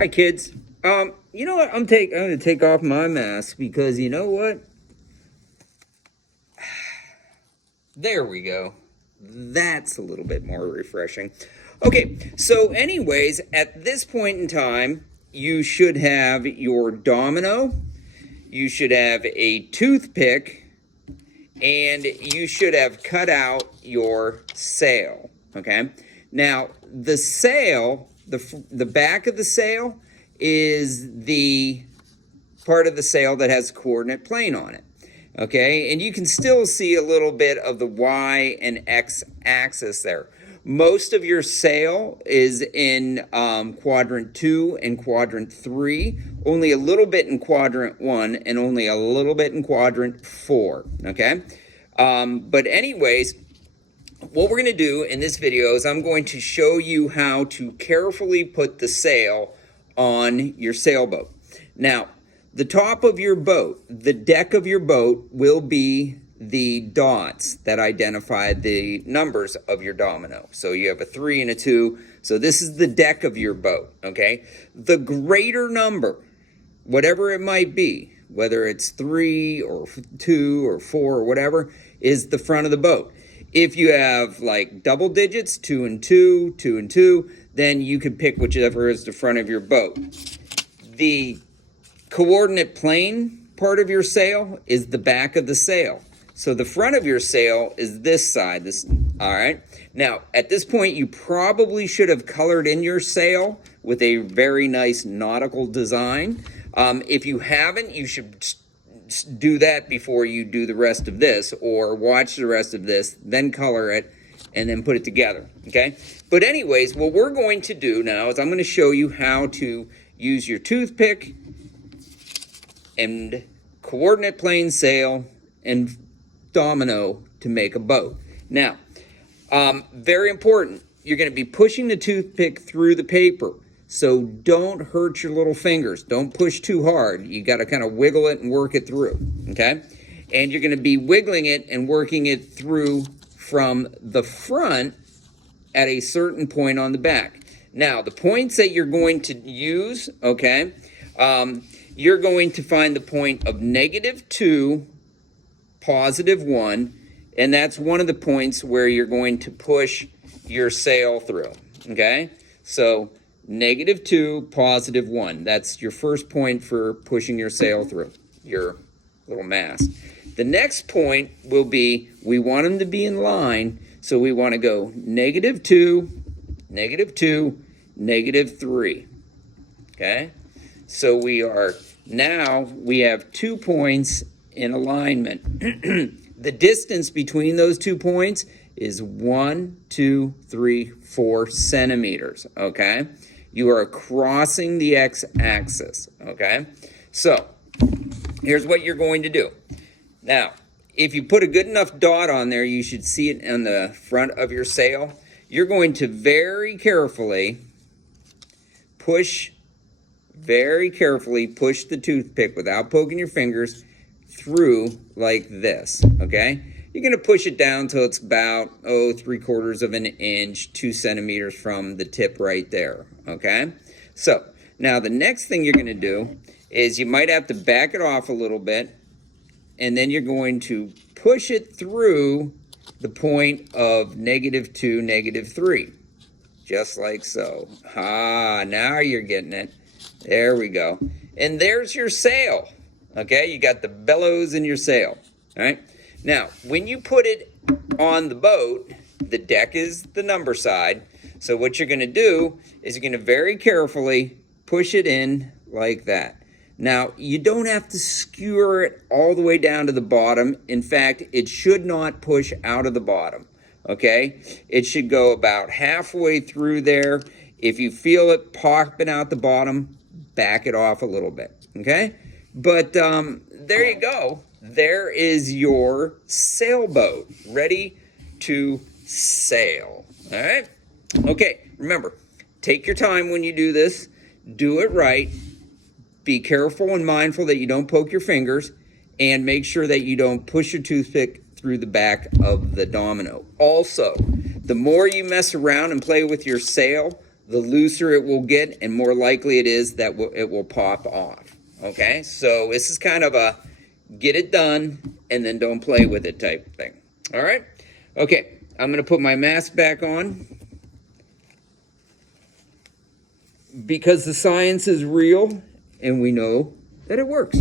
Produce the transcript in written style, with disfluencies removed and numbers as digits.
Hi, kids. You know what? I'm going to take off my mask because you know what? There we go. That's a little bit more refreshing. Okay, so anyways, at this point in time, you should have your domino, you should have a toothpick, and you should have cut out your sail, okay? Now, the sail, the back of the sail is the part of the sail that has coordinate plane on it, okay? And you can still see a little bit of the Y and X axis there. Most of your sail is in quadrant 2 and quadrant 3, only a little bit in quadrant 1, and only a little bit in quadrant 4, okay? But anyways, what we're going to do in this video is I'm going to show you how to carefully put the sail on your sailboat. Now, the top of your boat, the deck of your boat, will be the dots that identify the numbers of your domino. So you have a 3 and a 2. So this is the deck of your boat, okay? The greater number, whatever it might be, whether it's 3 or 2 or 4 or whatever, is the front of the boat. If you have like double digits, 2 and 2, 2 and 2, then you could pick whichever is the front of your boat. The coordinate plane part of your sail is the back of the sail. So the front of your sail is this side. All right. Now, at this point, you probably should have colored in your sail with a very nice nautical design. If you haven't, you should do that before you do the rest of this, or watch the rest of this, then color it, and then put it together, okay? But anyways, what we're going to do now is I'm going to show you how to use your toothpick and coordinate plane sail and domino to make a boat. Now, very important, you're going to be pushing the toothpick through the paper. So don't hurt your little fingers. Don't push too hard. You got to kind of wiggle it and work it through, okay? And you're going to be wiggling it and working it through from the front at a certain point on the back. Now, the points that you're going to use, okay, you're going to find the point of -2, +1, and that's one of the points where you're going to push your sail through, okay? So -2, +1. That's your first point for pushing your sail through, your little mast. The next point will be, we want them to be in line, so we want to go -2, -2, -3. Okay? So we have 2 points in alignment. The distance between those 2 points is 1, 2, 3, 4 centimeters. Okay? You are crossing the x-axis, okay? So, here's what you're going to do. Now, if you put a good enough dot on there, you should see it on the front of your sail. You're going to very carefully push the toothpick without poking your fingers through like this, okay? You're going to push it down till it's about, 3/4 of an inch, 2 centimeters from the tip right there, okay? So, now the next thing you're going to do is you might have to back it off a little bit, and then you're going to push it through the point of -2, -3, just like so. Now you're getting it. There we go. And there's your sail, okay? You got the bellows in your sail, all right? Now, when you put it on the boat, the deck is the number side. So what you're going to do is you're going to very carefully push it in like that. Now, you don't have to skewer it all the way down to the bottom. In fact, it should not push out of the bottom, okay? It should go about halfway through there. If you feel it popping out the bottom, back it off a little bit, okay? But there you go. There is your sailboat ready to sail. All right? Okay, remember, take your time when you do this. Do it right. Be careful and mindful that you don't poke your fingers, and make sure that you don't push your toothpick through the back of the domino. Also, the more you mess around and play with your sail, the looser it will get, and more likely it is that it will pop off. Okay, so this is kind of a get it done and then don't play with it type thing. All right, okay, I'm going to put my mask back on because the science is real and we know that it works.